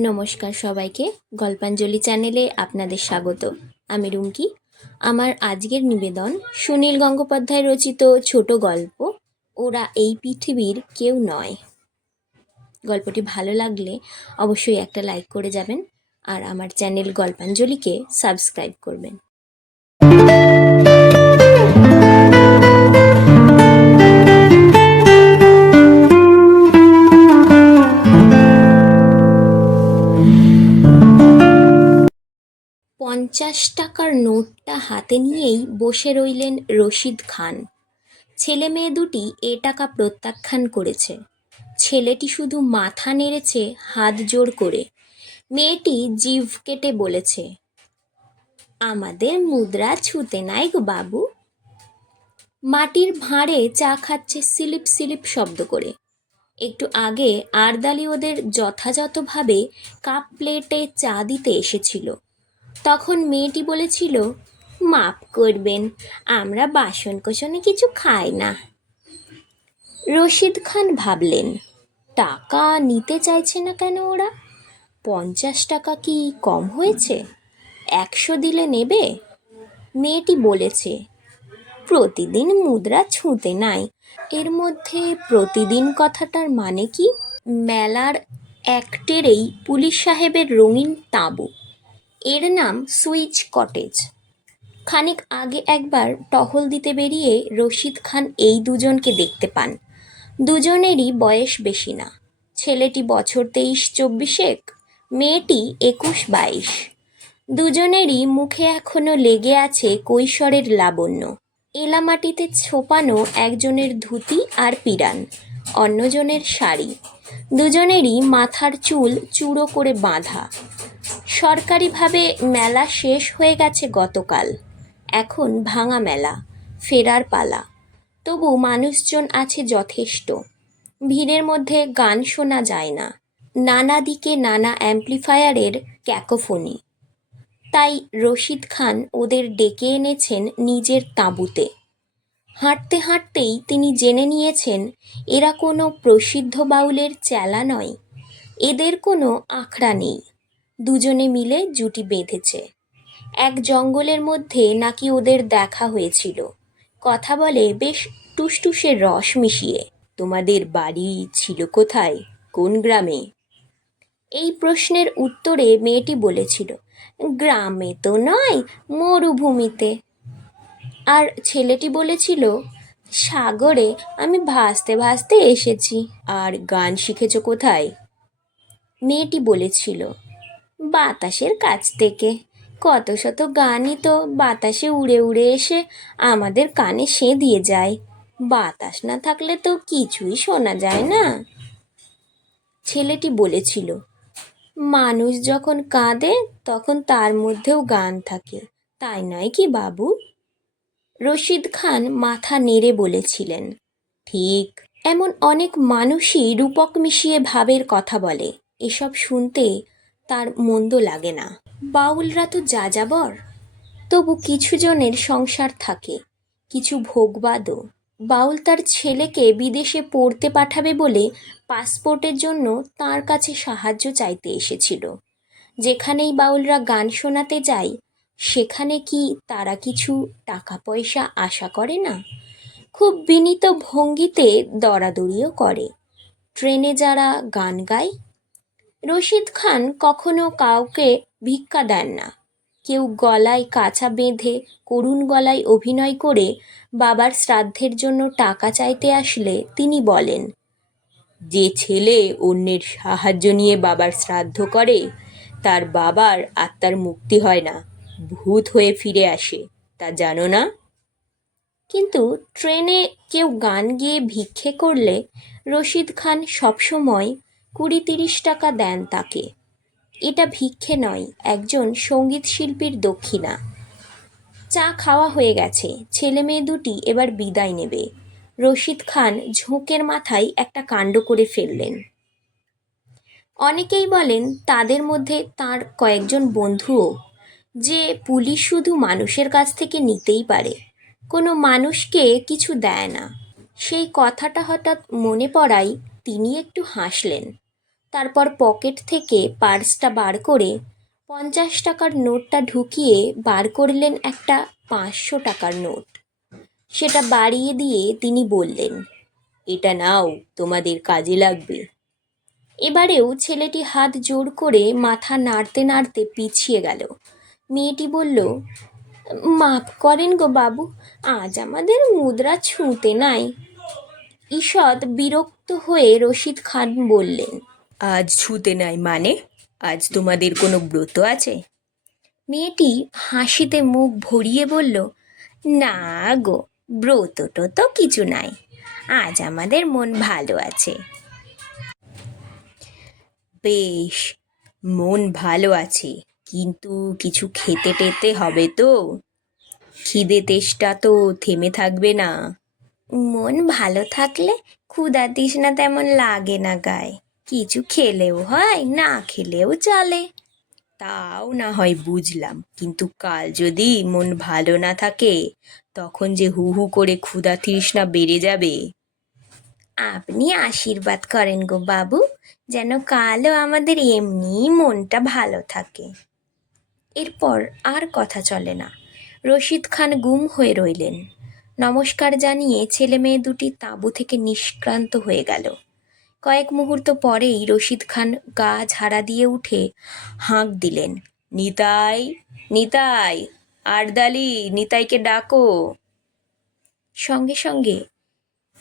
নমস্কার সবাইকে। গল্পাঞ্জলি চ্যানেলে আপনাদের স্বাগত। আমি রুমকি। আমার আজকের নিবেদন সুনীল গঙ্গোপাধ্যায় রচিত ছোট গল্প, ওরা এই পৃথিবীর কেউ নয়। গল্পটি ভালো লাগলে অবশ্যই একটা লাইক করে যাবেন আর আমার চ্যানেল গল্পাঞ্জলিকে সাবস্ক্রাইব করবেন। পঞ্চাশ টাকার নোটটা হাতে নিয়েই বসে রইলেন রশিদ খান। ছেলে মেয়ে দুটি এ টাকা প্রত্যাখ্যান করেছে। ছেলেটি শুধু মাথা নেড়েছে, হাত জোর করে। মেয়েটি জিভ কেটে বলেছে, আমাদের মুদ্রা ছুতে নাই গো বাবু। মাটির ভাঁড়ে চা খাচ্ছে সিলিপ সিলিপ শব্দ করে। একটু আগে আরদালি ওদের যথাযথভাবে কাপ প্লেটে চা দিতে এসেছিল। তখন মেয়েটি বলেছিল, মাপ করবেন, আমরা বাসন কোসনে কিছু খাই না। রশিদ খান ভাবলেন, টাকা নিতে চাইছে না কেন ওরা? পঞ্চাশ টাকা কি কম হয়েছে? একশো দিলে নেবে? মেয়েটি বলেছে, প্রতিদিন মুদ্রা ছুঁতে নাই। এর মধ্যে প্রতিদিন কথাটার মানে কি? মেলার একটেরেই পুলিশ সাহেবের রঙিন তাঁবু। এর নাম সুইচ কটেজ। খানিক আগে একবার টহল দিতে বেরিয়ে রশিদ খান এই দুজনকে দেখতে পান। দুজনেরই বয়স বেশি না। ছেলেটি বছর তেইশ চব্বিশেক, মেয়েটি একুশ বাইশ। দুজনেরই মুখে এখনও লেগে আছে কৈশোরের লাবণ্য। এলামাটিতে ছোপানো একজনের ধুতি আর পিরান, অন্যজনের শাড়ি। দুজনেরই মাথার চুল চূড়ো করে বাঁধা। সরকারিভাবে মেলা শেষ হয়ে গেছে গতকাল। এখন ভাঙা মেলা, ফেরার পালা। তবু মানুষজন আছে যথেষ্ট। ভিড়ের মধ্যে গান শোনা যায় না। নানা দিকে নানা অ্যাম্প্লিফায়ারের ক্যাকোফোনি। তাই রশিদ খান ওদের ডেকে এনেছেন নিজের তাঁবুতে। হাঁটতে হাঁটতেই তিনি জেনে নিয়েছেন, এরা কোনো প্রসিদ্ধ বাউলের চেলা নয়। এদের কোনো আখড়া নেই। দুজনে মিলে জুটি বেঁধেছে। এক জঙ্গলের মধ্যে নাকি ওদের দেখা হয়েছিল। কথা বলে বেশ টুসটুসের রস মিশিয়ে, তোমাদের বাড়ি ছিল কোথায়? কোন গ্রামে? এই প্রশ্নের উত্তরে মেয়েটি বলেছিল, গ্রামে তো নয়, মরুভূমিতে। আর ছেলেটি বলেছিল, সাগরে আমি ভাসতে ভাসতে এসেছি। আর গান শিখেছ কোথায়? মেয়েটি বলেছিল, বাতাসের কাছ থেকে। কত শত গানই তো বাতাসে উড়ে উড়ে এসে আমাদের কানে সে দিয়ে যায়। বাতাস না থাকলে তো কিছুই শোনা যায় না। ছেলেটি বলেছিল, মানুষ যখন কাঁদে, তখন তার মধ্যেও গান থাকে। তাই নয় কি, বাবু? রশিদ খান মাথা নেড়ে বলেছিলেন, ঠিক, এমন অনেক মানুষই রূপক মিশিয়ে ভাবের কথা বলে। এসব শুনতে তার মন্দ লাগে না। বাউলরা তো যা যাবর তবু কিছু জনের সংসার থাকে, কিছু ভোগবাদও। বাউল তার ছেলেকে বিদেশে পড়তে পাঠাবে বলে পাসপোর্টের জন্য তার কাছে সাহায্য চাইতে এসেছিল। যেখানেই বাউলরা গান শোনাতে যায় সেখানে কি তারা কিছু টাকা পয়সা আশা করে না? খুব বিনীত ভঙ্গিতে দরাদরিও করে। ট্রেনে যারা গান গায়? রশিদ খান কখনো কাউকে ভিক্ষা দেন না। কেউ গলায় কাছা বেঁধে, করুণ গলায় অভিনয় করে বাবার শ্রাদ্ধের জন্য টাকা চাইতে আসলে তিনি বলেন, যে ছেলে অন্যের সাহায্য নিয়ে বাবার শ্রাদ্ধ করে, তার বাবার আত্মার মুক্তি হয় না। ভূত হয়ে ফিরে আসে, তা জানো না? কিন্তু ট্রেনে কেউ গান গিয়ে ভিক্ষে করলে রশিদ খান সবসময় কুড়ি তিরিশ টাকা দেন তাকে। এটা ভিক্ষে নয়, একজন সংগীত শিল্পীর দক্ষিণা। চা খাওয়া হয়ে গেছে, ছেলে মেয়ে দুটি এবার বিদায় নেবে। রশিদ খান ঝোঁকের মাথায় একটা কাণ্ড করে ফেললেন। অনেকেই বলেন, তাদের মধ্যে তার কয়েকজন বন্ধুও যে পুলিশ শুধু মানুষের কাছ থেকে নিতেই পারে, কোনো মানুষকে কিছু দেয় না। সেই কথাটা হঠাৎ মনে পড়াই তিনি একটু হাসলেন। তারপর পকেট থেকে পার্সটা বার করে পঞ্চাশ টাকার নোটটা ঢুকিয়ে বার করলেন একটা পাঁচশো টাকার নোট। সেটা বাড়িয়ে দিয়ে তিনি বললেন, এটা নাও, তোমাদের কাজে লাগবে। এবারেও ছেলেটি হাত জোর করে মাথা নাড়তে নাড়তে পিছিয়ে গেল। মেয়েটি বলল মাফ করেন গো বাবু আজ আমাদের মুদ্রা ছুঁতে নাই। ঈষৎ বিরক্ত হয়ে রশিদ খান বললেন আজ ছুঁতে নাই মানে? আজ তোমাদের কোনো ব্রত আছে? মেয়েটি হাসিতে মুখ ভরিয়ে বলল না গো ব্রত তো কিছু নাই। আজ আমাদের মন ভালো আছে। বেশ মন ভালো আছে। কিন্তু কিছু খেতে টেতে হবে তো। খিদে তেষ্টা তো থেমে থাকবে না। মন ভালো থাকলে ক্ষুধা তৃষ্ণা তেমন লাগে না গায়ে। কিছু খেলেও হয়, না খেলেও চলে। তাও না হয় বুঝলাম, কিন্তু কাল যদি মন ভালো না থাকে, তখন যে হু হু করে ক্ষুধা তৃষ্ণা বেড়ে যাবে। আপনি আশীর্বাদ করেন গো বাবু, যেন কালও আমাদের এমনি মনটা ভালো থাকে। এরপর আর কথা চলে না। রশিদ খান গুম হয়ে রইলেন। নমস্কার জানিয়ে ছেলে মেয়ে দুটি তাঁবু থেকে নিষ্ক্রান্ত হয়ে গেল। কয়েক মুহূর্ত পরেই রশিদ খান গা ঝাড়া দিয়ে উঠে হাঁক দিলেন, নিতাই নিতাই, আরদালি, নিতাইকে ডাকো। সঙ্গে সঙ্গে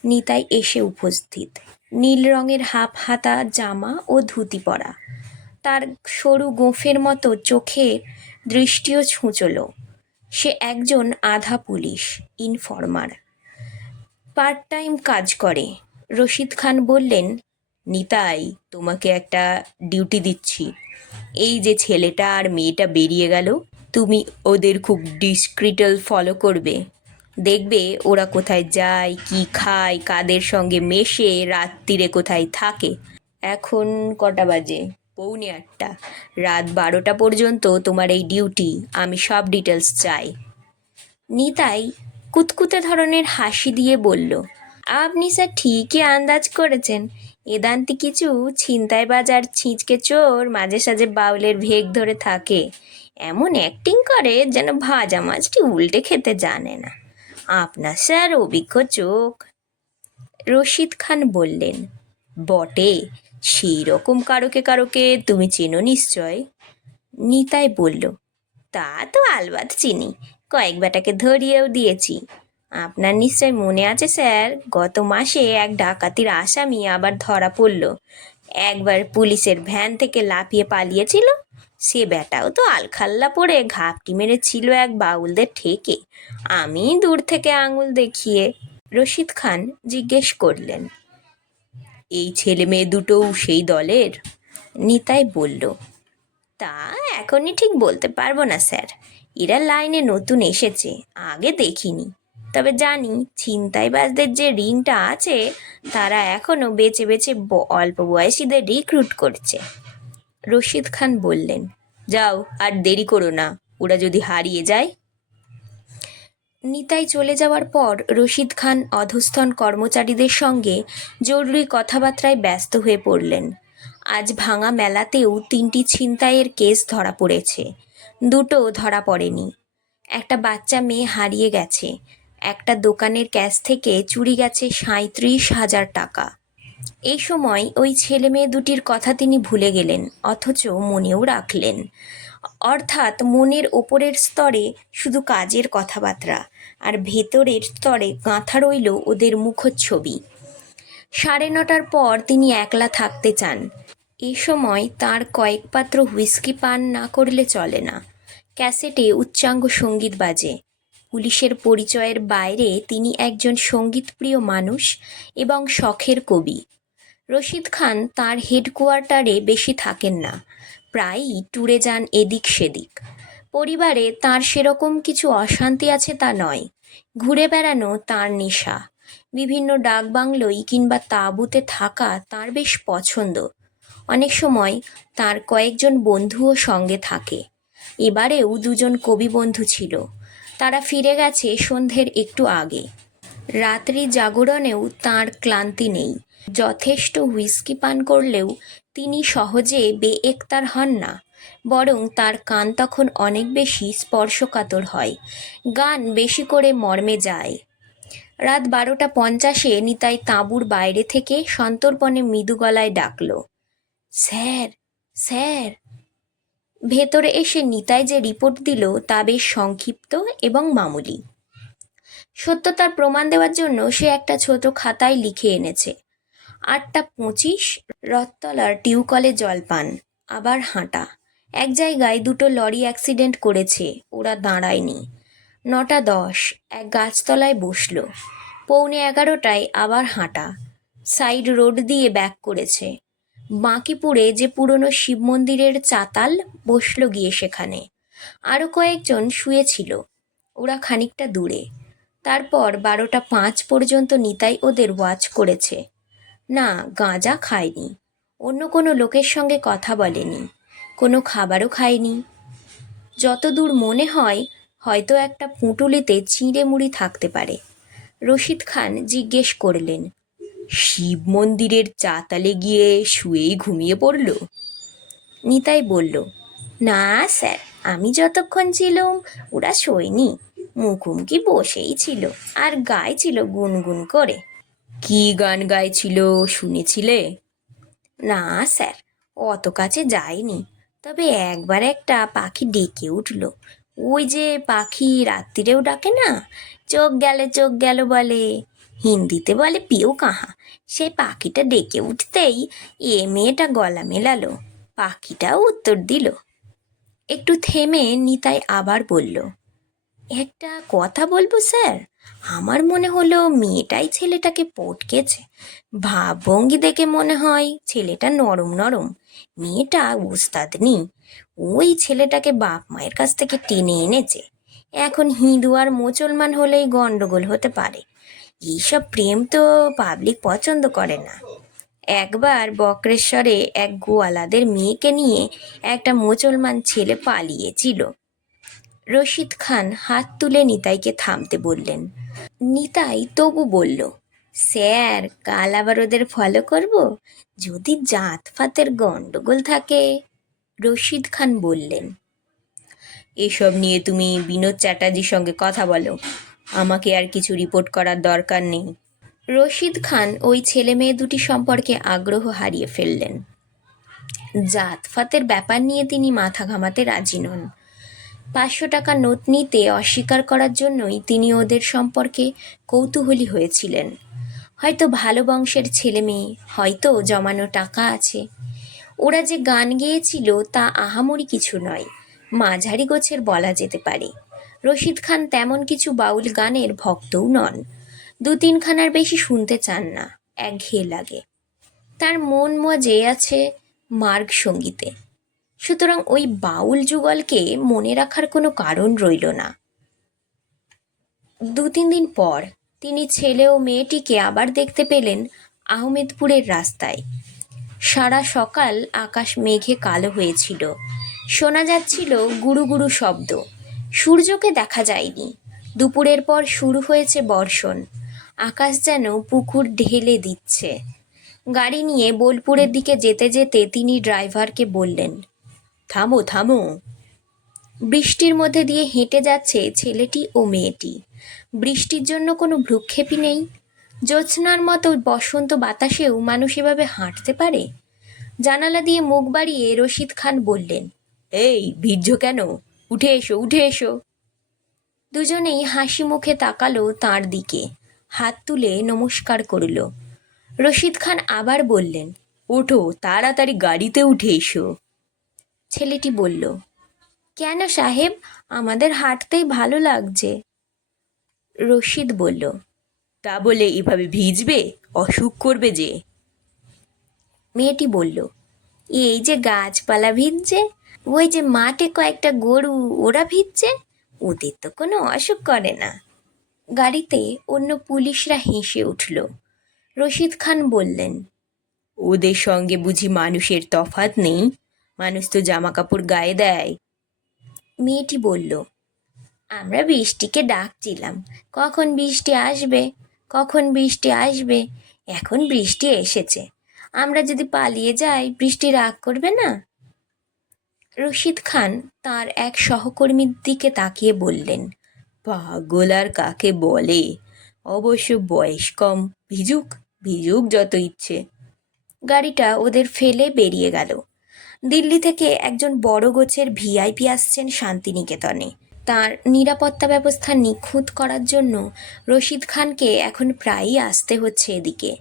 নিতাই এসে উপস্থিত। নীল রঙের হাফ হাতা, জামা ও ধুতি পরা। তার সরু গোঁফের মতো চোখের দৃষ্টিও ছুঁচলো। সে একজন আধা পুলিশ, ইনফর্মার। পার্ট টাইম কাজ করে। রশিদ খান বললেন, নিতাই, তোমাকে একটা ডিউটি দিচ্ছি। এই যে ছেলেটা আর মেয়েটা বেরিয়ে গেল, তুমি ওদের খুব ডিসক্রিটাল ফলো করবে। দেখবে ওরা কোথায় যায়, কি খায়, কাদের সঙ্গে মেশে, রাত্রিরে কোথায় থাকে। এখন কটা বাজে? পৌনে আটটা। রাত বারোটা পর্যন্ত তোমার এই ডিউটি আমি সব ডিটেলস চাই। নিতাই কুতকুতে ধরনের হাসি দিয়ে বলল, আপনি স্যার ঠিকই আন্দাজ করেছেন। এদান্তি কিছু ছিনতাই বাজার, ছিঁচকে চোর, মাঝে সাঝে বাউলের ভেগ ধরে থাকে। এমন অ্যাক্টিং করে যেন ভাজা মাছটি উল্টে খেতে জানে না। আপনার স্যার অভিজ্ঞ চোখ, রশিদ খান বললেন, বটে। সেই রকম কারোকে কারোকে তুমি চেনো নিশ্চয়? নিতাই বলল, তা তো আলবাত চিনি, কয়েক বেটাকে ধরিয়েও দিয়েছি। আপনার নিশ্চয় মনে আছে স্যার, গত মাসে এক ডাকাতির আসামি আবার ধরা পড়ল। একবার পুলিশের ভ্যান থেকে লাফিয়ে পালিয়েছিল, সে বেটাও তো আলখাল্লা পড়ে ঘাপটি মেরেছিল এক বাউলদের ঠেকে। আমি দূর থেকে আঙুল দেখিয়ে রশিদ খান জিজ্ঞেস করলেন এই ছেলে মেয়ে দুটোও সেই দলের? নিতাই বলল, তা এখনই ঠিক বলতে পারব না, স্যার। এরা লাইনে নতুন এসেছে, আগে দেখিনি। তবে জানি ছিনতাইবাজদের যে রিংটা আছে, তারা এখনও বেছে বেছে অল্প বয়সীদের রিক্রুট করছে। রশিদ খান বললেন, যাও আর দেরি করো না, ওরা যদি হারিয়ে যায় নিতাই চলে যাওয়ার পর রশিদ খান অধস্তন কর্মচারীদের সঙ্গে জরুরি কথাবার্তায় ব্যস্ত হয়ে পড়লেন। আজ ভাঙা মেলাতেও তিনটি ছিনতাইয়ের কেস ধরা পড়েছে। দুটো ধরা পড়েনি। একটা বাচ্চা মেয়ে হারিয়ে গেছে। একটা দোকানের ক্যাশ থেকে চুরি গেছে সাঁত্রিশ হাজার টাকা। এই সময় ওই ছেলে মেয়ে দুটির কথা তিনি ভুলে গেলেন, অথচ মনেও রাখলেন। অর্থাৎ মনের ওপরের স্তরে শুধু কাজের কথাবার্তা আর ভেতরের স্তরে গাঁথা রইল ওদের মুখচ্ছবি। সাড়ে নটার পর তিনি একলা থাকতে চান। এ সময় তার কয়েক পাত্র হুইস্কি পান না করলে চলে না। ক্যাসেটে উচ্চাঙ্গ সংগীত বাজে। পুলিশের পরিচয়ের বাইরে তিনি একজন সঙ্গীতপ্রিয় মানুষ এবং শখের কবি। রশিদ খান তার হেডকোয়ার্টারে বেশি থাকেন না। প্রায়ই ট্যুরে যান এদিক সেদিক। পরিবারে তার সেরকম কিছু অশান্তি আছে তা নয়। ঘুরে বেড়ানো তার নেশা। বিভিন্ন ডাকবাংলোই কিংবা তাঁবুতে থাকা তার বেশ পছন্দ। অনেক সময় তার কয়েকজন বন্ধুও সঙ্গে থাকে। এবারেও দুজন কবি বন্ধু ছিল। তারা ফিরে গেছে সন্ধ্যের একটু আগে। রাত্রি জাগরণেও তার ক্লান্তি নেই। যথেষ্ট হুইস্কি পান করলেও তিনি সহজে বেএক্তার হন না, বরং তার কান তখন অনেক বেশি স্পর্শকাতর হয়। গান বেশি করে মর্মে যায়। রাত বারোটা পঞ্চাশে নিতাই তাঁবুর বাইরে থেকে সন্তর্পণে মৃদু গলায় ডাকল, স্যার স্যার। ভেতরে এসে নিতাই যে রিপোর্ট দিল তা বেশ সংক্ষিপ্ত এবং মামুলি। সত্যতার প্রমাণ দেওয়ার জন্য সে একটা ছোট খাতায় লিখে এনেছে। আটটা পঁচিশ, রথতলার টিউকলে জল পান আবার হাঁটা। এক জায়গায় দুটো লরি অ্যাক্সিডেন্ট করেছে, ওরা দাঁড়ায়নি। নটা দশ, এক গাছতলায় বসল। পৌনে এগারোটায় আবার হাঁটা। সাইড রোড দিয়ে ব্যাক করেছে। বাঁকিপুরে যে পুরনো শিব মন্দিরের চাতাল, বসল গিয়ে সেখানে। আরও কয়েকজন শুয়েছিল। ওরা খানিকটা দূরে। তারপর বারোটা পাঁচ পর্যন্ত নিতাই ওদের ওয়াচ করেছে। না, গাঁজা খায়নি অন্য কোনো লোকের সঙ্গে কথা বলেনি। কোনো খাবারও খায়নি যতদূর মনে হয়, হয়তো একটা পুঁটুলিতে চিঁড়ে মুড়ি থাকতে পারে। রশিদ খান জিজ্ঞেস করলেন, শিব মন্দিরের চাতালে গিয়ে শুয়েই ঘুমিয়ে পড়ল? নিতাই বলল, না স্যার, আমি যতক্ষণ ছিলাম, ওরা শোয়নি। মুখোমুখি বসেই ছিল, আর গায়ে ছিল গুনগুন করে। কি গান গাইছিল, শুনেছিলে? না, স্যার, অত কাছে যায়নি তবে একবার একটা পাখি ডেকে উঠল। ওই যে পাখি রাত্রিরেও ডাকে না? চোখ গেলে চোখ গেল বলে। হিন্দিতে বলে পিও কাহা? সে পাখিটা ডেকে উঠতেই এ মেয়েটা গলা মেলালো। পাখিটাও উত্তর দিল। একটু থেমে নিতাই আবার বলল, একটা কথা বলব, স্যার? আমার মনে হলো মেয়েটাই ছেলেটাকে পটকেছে। ভাবভঙ্গি দেখে মনে হয় ছেলেটা নরম নরম। মেয়েটা উস্তাদ নি ওই ছেলেটাকে বাপ মায়ের কাছ থেকে টেনে এনেছে। এখন হিন্দু আর মুসলমান হলেই গন্ডগোল হতে পারে। এইসব প্রেম তো পাবলিক পছন্দ করে না। একবার বক্রেশ্বরে এক গোয়ালাদের মেয়েকে নিয়ে একটা মুসলমান ছেলে পালিয়েছিল। রশিদ খান হাত তুলে নিতাইকে থামতে বললেন। নিতাই তবু বলল, স্যার, কাল আবার ওদের ফলো করব? যদি জাত ফাতের গন্ডগোল থাকে? রশিদ খান বললেন, এসব নিয়ে তুমি বিনোদ চ্যাটার্জির সঙ্গে কথা বলো। আমাকে আর কিছু রিপোর্ট করার দরকার নেই। রশিদ খান ওই ছেলে মেয়ে দুটি সম্পর্কে আগ্রহ হারিয়ে ফেললেন। জাত ফাতের ব্যাপার নিয়ে তিনি মাথা ঘামাতে রাজি নন। পাঁচশো টাকা নোট নিতে অস্বীকার করার জন্যই তিনি ওদের সম্পর্কে কৌতূহলী হয়েছিলেন। হয়তো ভালো বংশের ছেলে মেয়ে, হয়তো জমানো টাকা আছে। ওরা যে গান গেয়েছিল তা আহামরি কিছু নয়, মাঝারি গোছের বলা যেতে পারে। রশিদ খান তেমন কিছু বাউল গানের ভক্তও নন। দু তিনখানার বেশি শুনতে চান না, একঘেয়ে লাগে। তার মন মজে আছে মার্গ সঙ্গীতে। সুতরাং ওই বাউল যুগলকে মনে রাখার কোনো কারণ রইল না। দু তিন দিন পর তিনি ছেলে ও মেয়েটিকে আবার দেখতে পেলেন আহমেদপুরের রাস্তায়। সারা সকাল আকাশ মেঘে কালো হয়েছিল। শোনা যাচ্ছিল গুরু গুরু শব্দ। সূর্যকে দেখা যায়নি। দুপুরের পর শুরু হয়েছে বর্ষণ। আকাশ যেন পুকুর ঢেলে দিচ্ছে। গাড়ি নিয়ে বোলপুরের দিকে যেতে যেতে তিনি ড্রাইভারকে বললেন থামো থামো। বৃষ্টির মধ্যে দিয়ে হেঁটে যাচ্ছে ছেলেটি ও মেয়েটি। বৃষ্টির জন্য কোনো ভ্রুক্ষেপই নেই। জ্যোৎস্নার মতো বসন্ত বাতাসেও মানুষ এভাবে হাঁটতে পারে? জানালা দিয়ে মুখ বাড়িয়ে রশিদ খান বললেন, এই, ভিজছো কেন? উঠে এসো উঠে এসো। দুজনেই হাসি মুখে তাকালো তার দিকে। হাত তুলে নমস্কার করল। রশিদ খান আবার বললেন, ওঠো, তাড়াতাড়ি গাড়িতে উঠে এসো। ছেলেটি বলল কেন সাহেব? আমাদের হাঁটতেই ভালো লাগছে। রশিদ বলল তা বলে এভাবে ভিজবে? অসুখ করবে যে। মেয়েটি বলল এই যে গাছপালা ভিজছে ওই যে মাঠে কয়েকটা গরু ওরা ভিজছে ওদের তো কোনো অসুখ করে না। গাড়িতে অন্য পুলিশরা হেসে উঠল। রশিদ খান বললেন ওদের সঙ্গে বুঝি মানুষের তফাৎ নেই? মানুষ তো জামা কাপড় গায়ে দেয়। মেয়েটি বলল, আমরা বৃষ্টিকে ডাকছিলাম। কখন বৃষ্টি আসবে? কখন বৃষ্টি আসবে? এখন বৃষ্টি এসেছে। আমরা যদি পালিয়ে যাই, বৃষ্টি রাগ করবে না? রশিদ খান তার এক সহকর্মীর দিকে তাকিয়ে বললেন, পাগল আর কাকে বলে? অবশ্য বয়স কম। ভিজুক ভিজুক যত ইচ্ছে। গাড়িটা ওদের ফেলে বেরিয়ে গেল। দিল্লি থেকে একজন বড় গোছের ভিআইপি আসছেন শান্তিনিকেতনে। তার নিরাপত্তা ব্যবস্থা নিখুঁত করার জন্য রশিদ খানকে এখন প্রায়ই আসতে হচ্ছে এদিকে।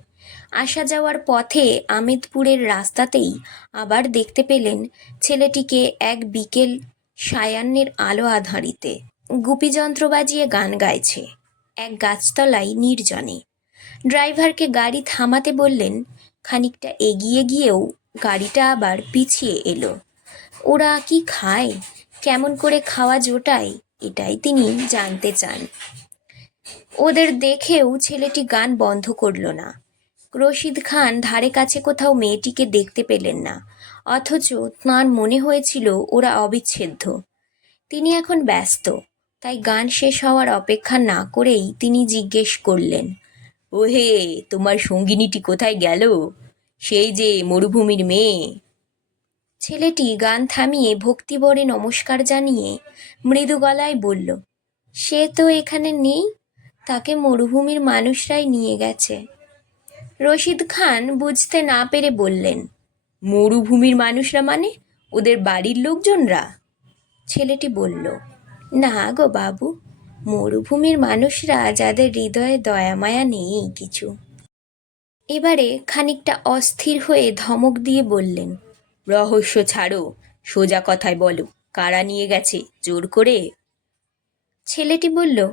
আসা যাওয়ার পথে আমেদপুরের রাস্তাতেই আবার দেখতে পেলেন ছেলেটিকে এক বিকেল সায়ান্নের আলো আধারিতে। গুপিযন্ত্র বাজিয়ে গান গাইছে। এক গাছতলায় নির্জনে। ড্রাইভারকে গাড়ি থামাতে বললেন, খানিকটা এগিয়ে গিয়েও গাড়িটা আবার পিছিয়ে এলো। ওরা কি খায়? কেমন করে খাওয়া জোটায়? এটাই তিনি জানতে চান। ওদের দেখেও ছেলেটি গান বন্ধ করল না। রশিদ খান ধারে কাছে কোথাও মেয়েটিকে দেখতে পেলেন না। অথচ তাঁর মনে হয়েছিল ওরা অবিচ্ছেদ্য। তিনি এখন ব্যস্ত, তাই গান শেষ হওয়ার অপেক্ষা না করেই তিনি জিজ্ঞেস করলেন, ওহে, তোমার সঙ্গিনীটি কোথায় গেল? সেই যে মরুভূমির মেয়ে। ছেলেটি গান থামিয়ে ভক্তিবরে নমস্কার জানিয়ে মৃদু গলায় বলল, সে তো এখানে নেই, তাকে মরুভূমির মানুষরাই নিয়ে গেছে। রশিদ খান বুঝতে না পেরে বললেন, মরুভূমির মানুষরা মানে ওদের বাড়ির লোকজনরা? ছেলেটি বলল, না গো বাবু, মরুভূমির মানুষরা যাদের হৃদয়ে দয়ামায়া নেই কিছু। এবারে খানিকটা অস্থির হয়ে ধমক দিয়ে বললেন রহস্য ছাড়ো সোজা কথায় বলো কারা নিয়ে গেছে জোর করে? ছেলেটি বলল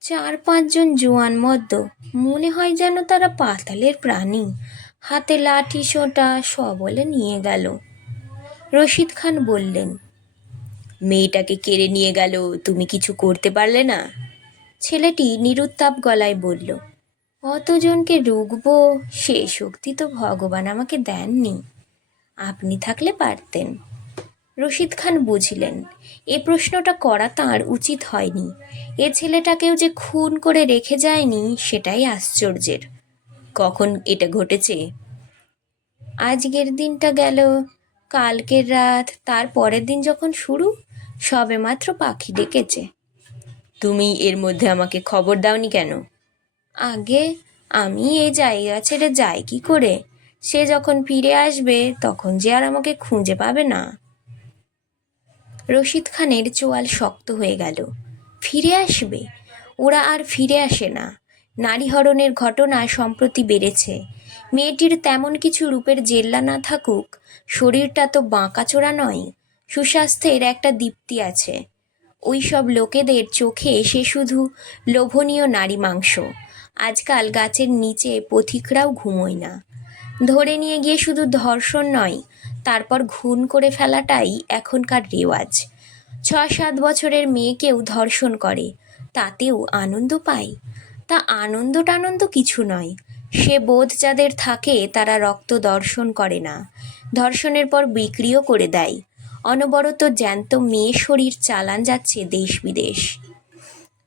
চার পাঁচজন জোয়ান মদ্য মনে হয় যেন তারা পাতালের প্রাণী হাতে লাঠি সোঁটা সবলে নিয়ে গেল। রশিদ খান বললেন মেয়েটাকে কেড়ে নিয়ে গেল তুমি কিছু করতে পারলে না? ছেলেটি নিরুত্তাপ গলায় বলল অতজনকে রুখবো? সে শক্তি তো ভগবান আমাকে দেননি। আপনি থাকলে পারতেন। রশিদ খান বুঝলেন, এ প্রশ্নটা করা তাঁর উচিত হয়নি। এ ছেলেটাকেও যে খুন করে রেখে যায়নি, সেটাই আশ্চর্যের। কখন এটা ঘটেছে? আজকের দিনটা গেল, কালকের রাত, তার পরের দিন যখন শুরু, সবে মাত্র পাখি ডেকেছে। তুমি এর মধ্যে আমাকে খবর দাওনি কেন? আগে আমি এই জায়গা ছেড়ে যাই কি করে? সে যখন ফিরে আসবে, তখন যে আর আমাকে খুঁজে পাবে না। রশিদ খানের চোয়াল শক্ত হয়ে গেল। ফিরে আসবে? ওরা আর ফিরে আসে না। নারী হরণের ঘটনা সম্প্রতি বেড়েছে। মেয়েটির তেমন কিছু রূপের জেল্লা না থাকুক, শরীরটা তো বাঁকাচোরা নয়, সুস্বাস্থ্যের একটা দীপ্তি আছে। ওই সব লোকেদের চোখে সে শুধু লোভনীয় নারী মাংস। আজকাল গাছের নিচে পথিকরাও ঘুমোয় না। ধরে নিয়ে গিয়ে শুধু ধর্ষণ নয়, তারপর খুন করে ফেলাটাই এখনকার রেওয়াজ। ছ সাত বছরের মেয়েকেও ধর্ষণ করে, তাতেও আনন্দ পায়? তা আনন্দ টানন্দ কিছু নয়, সে বোধ যাদের থাকে তারা রক্ত দর্শন করে না, ধর্ষণের পর বিক্রিও করে দেয়। অনবরত জ্যান্ত মেয়ে শরীর চালান যাচ্ছে দেশ বিদেশ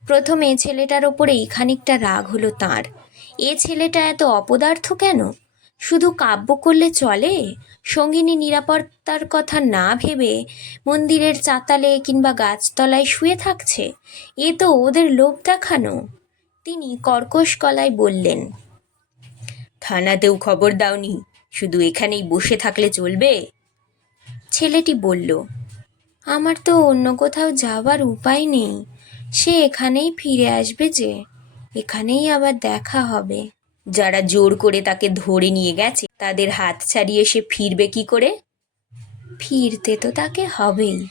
প্রথমে ছেলেটার ওপরেই খানিকটা রাগ হলো তার। এ ছেলেটা এত অপদার্থ কেন? শুধু কাব্য করলে চলে? সঙ্গিনী নিরাপত্তার কথা না ভেবে মন্দিরের চাতালে কিংবা গাছতলায় শুয়ে থাকছে? এ তো ওদের লোভ দেখানো। তিনি কর্কশ গলায় বললেন থানাতেও খবর দাওনি শুধু এখানেই বসে থাকলে চলবে? ছেলেটি বলল আমার তো অন্য কোথাও যাবার উপায় নেই। সে এখানেই ফিরে আসবে যে, এখানেই আবার দেখা হবে। যারা জোর করে তাকে ধরে নিয়ে গেছে, তাদের হাত ছাড়িয়ে সে ফিরবে কি করে? ফিরতে তো তাকে হবেই।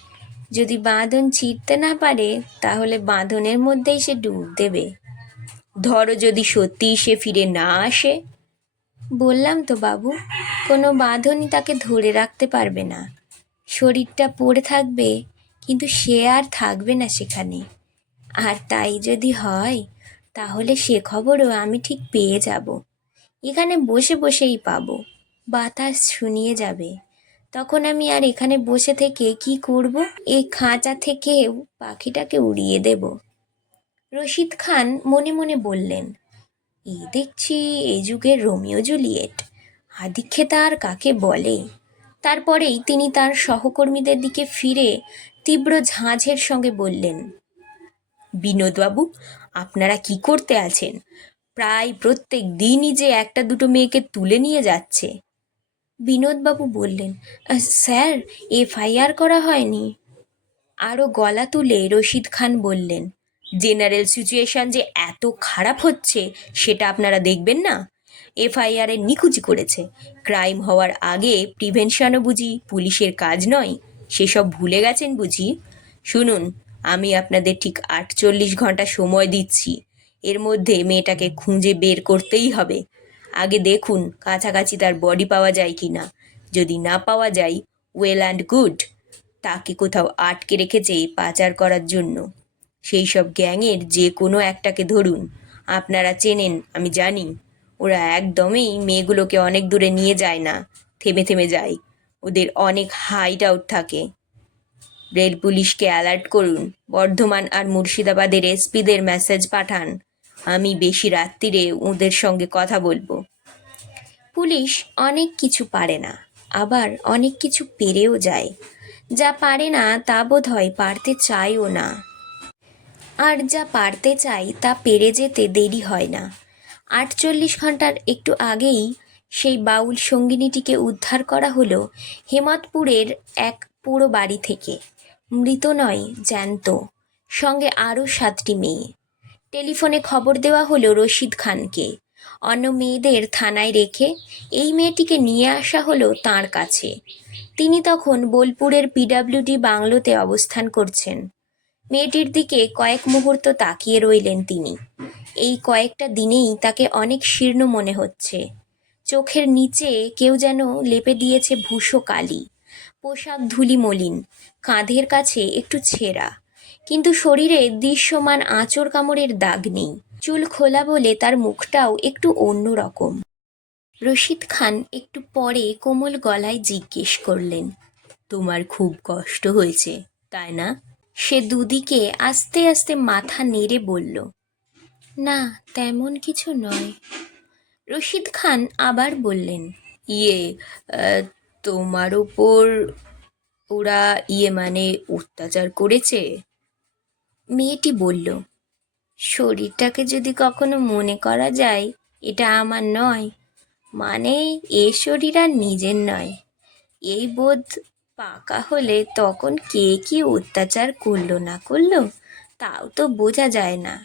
যদি বাঁধন ছিঁড়তে না পারে, তাহলে বাঁধনের মধ্যেই সে ডুব দেবে। ধরো যদি সত্যিই সে ফিরে না আসে। বললাম তো বাবু, কোনো বাঁধনই তাকে ধরে রাখতে পারবে না। শরীরটা পড়ে থাকবে, কিন্তু সে আর থাকবে না সেখানে। আর তাই যদি হয়, তাহলে সে খবরও আমি ঠিক পেয়ে যাব। এখানে বসে বসেই পাবো। বাতাস শুনিয়ে যাবে। তখন আমি আর এখানে বসে থেকে কি করব? এই খাঁচা থেকেও পাখিটাকে উড়িয়ে দেব। রশিদ খান মনে মনে বললেন এই দেখছি এই যুগের রোমিও জুলিয়েট। আদিক্ষেতা আর কাকে বলে? তারপরেই তিনি তার সহকর্মীদের দিকে ফিরে তীব্র ঝাঁঝের সঙ্গে বললেন বিনোদবাবু আপনারা কি করতে আছেন? প্রায় প্রত্যেক দিনই যে একটা দুটো মেয়েকে তুলে নিয়ে যাচ্ছে। বিনোদবাবু বললেন "আহ, স্যার এফআইআর করা হয়নি। আরও গলা তুলে রশিদ খান বললেন জেনারেল সিচুয়েশন যে এত খারাপ হচ্ছে সেটা আপনারা দেখবেন না। এফআইআরে নিখুঁজি করেছে। ক্রাইম হওয়ার আগে প্রিভেনশনও বুঝি পুলিশের কাজ নয়। সেসব ভুলে গেছেন বুঝি? শুনুন আমি আপনাদের ঠিক আটচল্লিশ ঘণ্টা সময় দিচ্ছি। এর মধ্যে মেয়েটাকে খুঁজে বের করতেই হবে। আগে দেখুন কাছাকাছি তার বডি পাওয়া যায় কি না যদি না পাওয়া যায় ওয়েল অ্যান্ড গুড তাকে কোথাও আটকে রেখেছে পাচার করার জন্য। সেই সব গ্যাংয়ের যে কোনো একটাকে ধরুন। আপনারা চেনেন, আমি জানি। ওরা একদমই মেয়েগুলোকে অনেক দূরে নিয়ে যায় না। থেমে থেমে যায়। ওদের অনেক হাইট আউট থাকে। রেল পুলিশকে অ্যালার্ট করুন। বর্ধমান আর মুর্শিদাবাদের এসপিদের মেসেজ পাঠান। আমি বেশি রাত্রিরে ওদের সঙ্গে কথা বলব। পুলিশ অনেক কিছু পারে না, আবার অনেক কিছু পেরেও যায়। যা পারে না তা বোধ হয় পারতে চায়ও না। আর যা পারতে চাই তা পেরে যেতে দেরি হয় না। আটচল্লিশ ঘণ্টার একটু আগেই সেই বাউল সঙ্গিনীটিকে উদ্ধার করা হলো হেমতপুরের এক পুরো বাড়ি থেকে। মৃত নয়, জ্যান্ত। সঙ্গে আরও সাতটি মেয়ে। টেলিফোনে খবর দেওয়া হলো রশিদ খানকে। অন্য মেয়েদের থানায় রেখে এই মেয়েটিকে নিয়ে আসা হলো তার কাছে। তিনি তখন বোলপুরের পিডাব্লিউডি বাংলোতে অবস্থান করছেন। মেয়েটির দিকে কয়েক মুহূর্ত তাকিয়ে রইলেন তিনি। এই কয়েকটা দিনেই তাকে অনেক শীর্ণ মনে হচ্ছে। চোখের নিচে কেউ যেন লেপে দিয়েছে ভূষো কালি পোশাক ধুলি মলিন কাঁধের কাছে একটু ছেঁড়া। কিন্তু শরীরে দৃশ্যমান আঁচড় কামড়ের দাগ নেই। চুল খোলা বলে তার মুখটাও একটু অন্য রকম। রশিদ খান একটু পরে কোমল গলায় জিজ্ঞেস করলেন, তোমার খুব কষ্ট হয়েছে, তাই না? সে দুদিকে আস্তে আস্তে মাথা নেড়ে বলল, না, তেমন কিছু নয়। রশিদ খান আবার বললেন ইয়ে তোমার ওপর ওরা ইয়ে মানে অত্যাচার করেছে? মেয়েটি বলল, শরীরটাকে যদি কখনো মনে করা যায়, এটা আমার নয়। মানে এ শরীর আর নিজের নয়। এই বোধ পাকা হলে তখন কে কি অত্যাচার করল না করল, তাও তো বোঝা যায় না।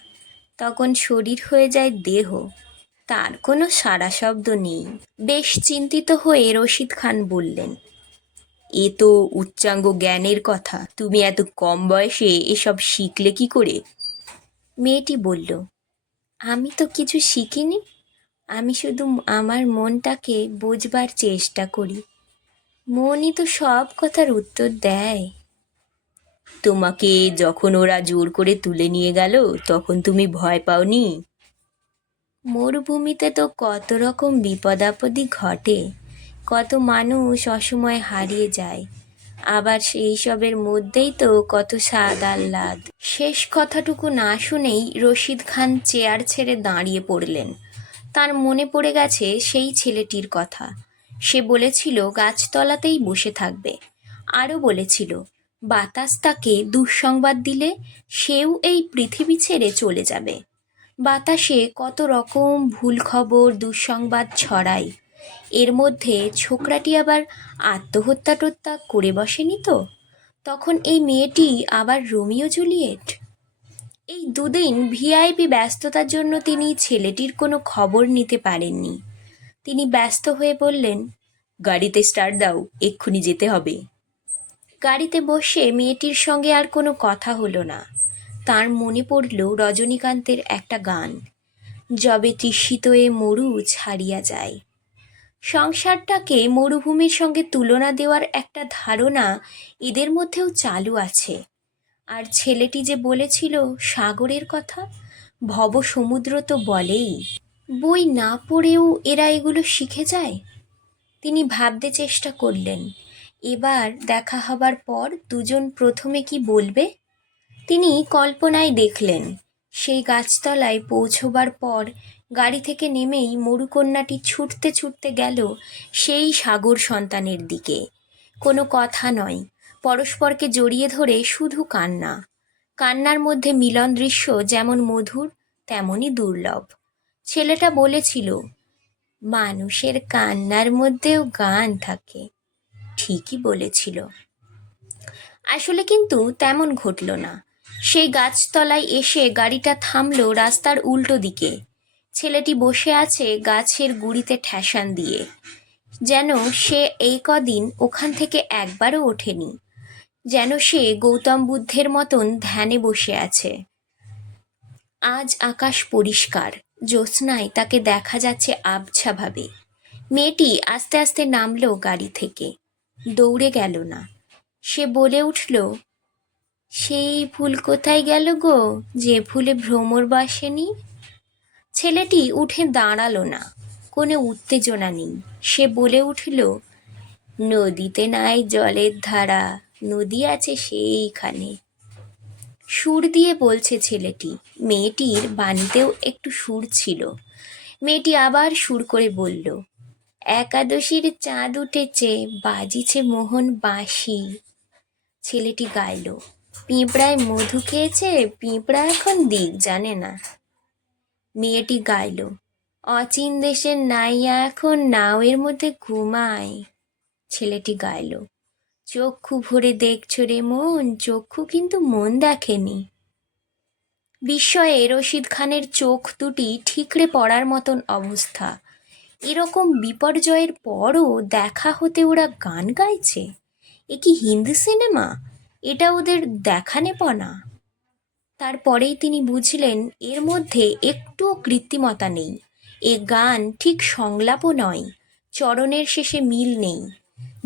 তখন শরীর হয়ে যায় দেহ। তার কোনো সারা শব্দ নেই। বেশ চিন্তিত হয়ে রশিদ খান বললেন এ তো উচ্চাঙ্গ জ্ঞানের কথা। তুমি এত কম বয়সে এসব শিখলে কি করে? মেয়েটি বলল আমি তো কিছু শিখিনি। আমি শুধু আমার মনটাকে বোঝবার চেষ্টা করি। মনই তো সব কথার উত্তর দেয়। তোমাকে যখন ওরা জোর করে তুলে নিয়ে গেল তখন তুমি ভয় পাওনি? মরুভূমিতে তো কত রকম বিপদ আপদই ঘটে। কত মানুষ অসময়ে হারিয়ে যায়। আবার সেই সবের মধ্যেই তো কত স্বাদ আহ্লাদ। শেষ কথাটুকু না শুনেই রশিদ খান চেয়ার ছেড়ে দাঁড়িয়ে পড়লেন। তার মনে পড়ে গেছে সেই ছেলেটির কথা। সে বলেছিল, গাছতলাতেই বসে থাকবে। আরও বলেছিল, বাতাস তাকে দুঃসংবাদ দিলে সেও এই পৃথিবী ছেড়ে চলে যাবে। বাতাসে কত রকম ভুল খবর দুঃসংবাদ ছড়ায়। এর মধ্যে ছোকরাটি আবার আত্মহত্যা টত্যা করে বসেনি তো? তখন এই মেয়েটি আবার রোমিও জুলিয়েট? এই দুদিন ভিআইপি ব্যস্ততার জন্য তিনি ছেলেটির কোনো খবর নিতে পারেননি। তিনি ব্যস্ত হয়ে বললেন, গাড়িতে স্টার্ট দাও, এক্ষুনি যেতে হবে। গাড়িতে বসে মেয়েটির সঙ্গে আর কোনো কথা হলো না। তার মনে পড়ল রজনীকান্তের একটা গান, যবে তৃষিত এ মরু ছাড়িয়া যায়। সংসারটাকে মরুভূমির সঙ্গে তুলনা দেওয়ার একটা ধারণা এদের মধ্যেও চালু আছে। আর ছেলেটি যে বলেছিল সাগরের কথা, ভব সমুদ্র তো বলেই। বই না পড়েও এরা এগুলো শিখে যায়? তিনি ভাবতে চেষ্টা করলেন, এবার দেখা হবার পর দুজন প্রথমে কি বলবে? তিনি কল্পনায় দেখলেন, সেই গাছতলায় পৌঁছবার পর গাড়ি থেকে নেমেই মরুকন্যাটি ছুটতে ছুটতে গেল সেই সাগর সন্তানের দিকে। কোনো কথা নয়, পরস্পরকে জড়িয়ে ধরে শুধু কান্না। কান্নার মধ্যে মিলন দৃশ্য যেমন মধুর, তেমনই দুর্লভ। ছেলেটা বলেছিল, মানুষের কান্নার মধ্যেও গান থাকে। ঠিকই বলেছিল। আসলে কিন্তু তেমন ঘটল না। সেই গাছতলায় এসে গাড়িটা থামলো রাস্তার উল্টো দিকে। ছেলেটি বসে আছে গাছের গুড়িতে ঠেসান দিয়ে। যেন সে এই কদিন ওখান থেকে একবারও ওঠেনি। যেন সে গৌতম বুদ্ধের মতন ধ্যানে বসে আছে। আজ আকাশ পরিষ্কার, জ্যোৎস্নায় তাকে দেখা যাচ্ছে আবছাভাবে। মেয়েটি আস্তে আস্তে নামলো গাড়ি থেকে। দৌড়ে গেল না। সে বলে উঠল, সেই ফুল কোথায় গেল গো? যে ফুলে ভ্রমর বাসেনি? ছেলেটি উঠে দাঁড়াল না, কোনো উত্তেজনা নেই। সে বলে উঠল, নদীতে নাই জলের ধারা, নদী আছে সেইখানে। সুর দিয়ে বলছে ছেলেটি, মেয়েটির বাণীতেও একটু সুর ছিল। মেয়েটি আবার সুর করে বলল, একাদশীর চাঁদ উঠেছে, বাজিছে মোহন বাঁশি। ছেলেটি গাইল, পিঁপড়ায় মধু খেয়েছে, পিঁপড়া এখন দিক জানে না। মেয়েটি গাইল, অচিন দেশের নাইয়া এখন নাওয়ের মধ্যে ঘুমায় ছেলেটি গাইল, চক্ষু ভরে দেখছ রে মন, চক্ষু কিন্তু মন দেখেনি। বিস্ময়ে রশিদ খানের চোখ দুটি ঠিকরে পড়ার মতন অবস্থা। এরকম বিপর্যয়ের পরও দেখা হতে ওরা গান গাইছে? এ কি হিন্দি সিনেমা? এটা ওদের দেখানেপনা। তারপরেই তিনি বুঝলেন, এর মধ্যে একটুও কৃত্রিমতা নেই। এ গান ঠিক সংলাপও নয়, চরণের শেষে মিল নেই,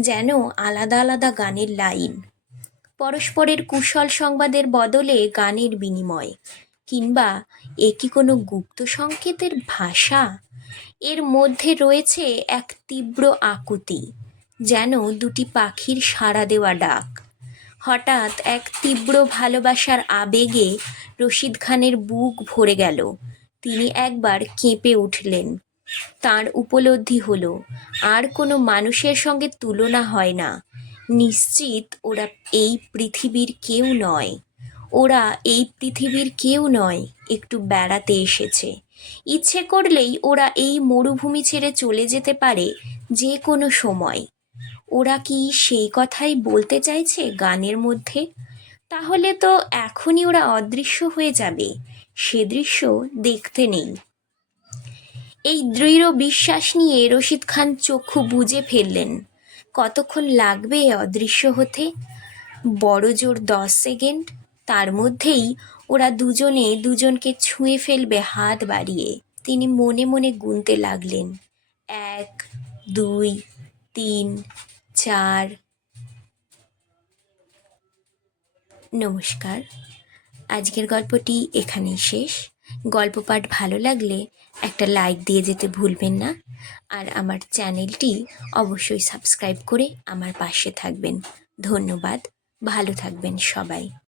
যেন আলাদা আলাদা গানের লাইন। পরস্পরের কুশল সংবাদের বদলে গানের বিনিময়, কিংবা এ কি কোনো গুপ্ত সংকেতের ভাষা? এর মধ্যে রয়েছে এক তীব্র আকুতি, যেন দুটি পাখির সাড়া দেওয়া ডাক। হঠাৎ এক তীব্র ভালোবাসার আবেগে রশিদ খানের বুক ভরে গেল। তিনি একবার কেঁপে উঠলেন। তার উপলব্ধি হলো, আর কোনো মানুষের সঙ্গে তুলনা হয় না। নিশ্চিত ওরা এই পৃথিবীর কেউ নয়। ওরা এই পৃথিবীর কেউ নয়, একটু বেড়াতে এসেছে। ইচ্ছে করলেই ওরা এই মরুভূমি ছেড়ে চলে যেতে পারে যে কোনো সময়। ওরা কি সেই কথাই বলতে চাইছে গানের মধ্যে? তাহলে তো এখনই ওরা অদৃশ্য হয়ে যাবে। সে দৃশ্য দেখতে নেই। এই দৃঢ় বিশ্বাস নিয়ে রশিদ খান চক্ষু বুজে ফেললেন। কতক্ষণ লাগবে অদৃশ্য হতে? বড় জোর দশ সেকেন্ড। তার মধ্যেই ওরা দুজনে দুজনকে ছুঁয়ে ফেলবে হাত বাড়িয়ে। তিনি মনে মনে গুনতে লাগলেন। এক, দুই, তিন চার। নমস্কার। আজকের গল্পটি এখানেই শেষ। গল্প পাঠ ভালো লাগলে একটা লাইক দিয়ে যেতে ভুলবেন না। আর আমার চ্যানেলটি অবশ্যই সাবস্ক্রাইব করে আমার পাশে থাকবেন। ধন্যবাদ। ভালো থাকবেন সবাই।